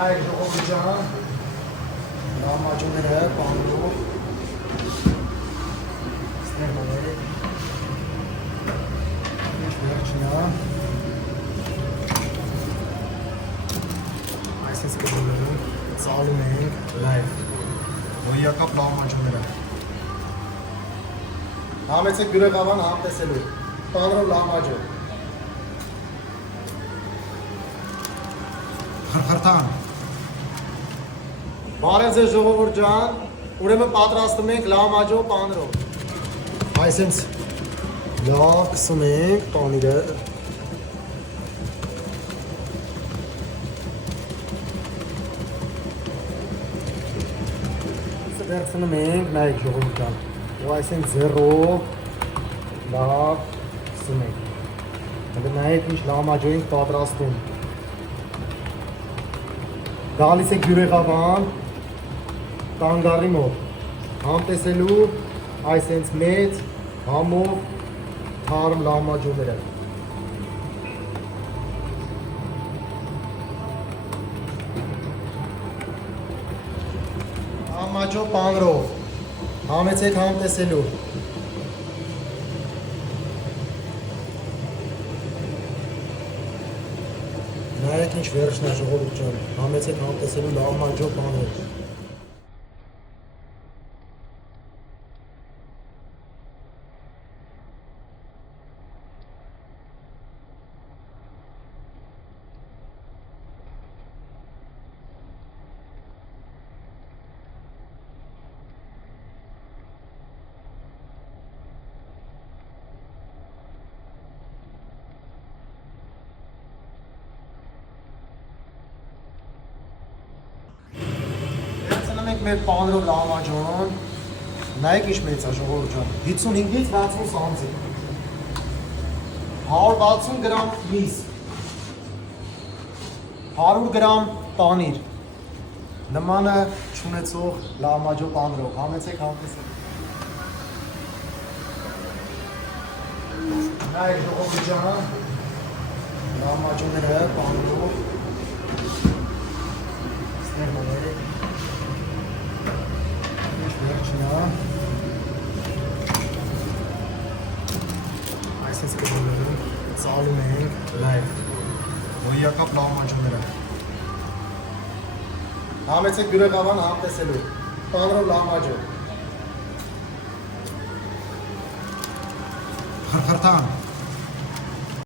Նայեք ժողովուրդ ջան, լամաջուները պանրով, ստեղ մոլեք, ինչ վերջնա, այսպես կգոլերում, ծալում ենք լայվ, ոյակապ լամաջուները, համեցեք բյուրեղավան համտեսելու, պանրով լամաջու, խրխրթան, Բարև ձեզ ժողովուրդ ջան, ուրեմն պատրաստում ենք լամաջո պանրով։ Այսինքն լավ կսում ենք պանիրը։ Վերցնում ենք, նայեք ժողովուրդ ջան, ու այսինքն ձեռով լավ կսում ենք։ Նայեք ինչ լամաջո ենք պատրաստում։ Գալիս եք բյուրեղավան, տանգարի մոտ, համտեսելու այսենց մեծ, համով, թարմ լամաջուները։ Լամաջո պանրով, համեցեք համտեսելու։ Նայեք ինչ վերջն է ժողովուրդ ջան, համեցեք համտեսելու լամաջո պանրով։ Մեր պանրով լամաջոն, նայեք ինչ մեծ է ժողովուրդ ջան, 55-ից 60 սանտի, 160 գրամ միս, 100 գրամ պանիր, նմանը չունեցող լամաջո պանրով, համեցեք համտեսեք։ Նայեք ժողովուրդ ջան, լամաջոները պանրով, ստեղ մոլեք, այսպես կգոլերում, ծալում ենք լայվ, ոյակապ լամաջուները։ Համեցեք բյուրեղավան համտեսելու, պանրով լամաջու։ Խրխրթան։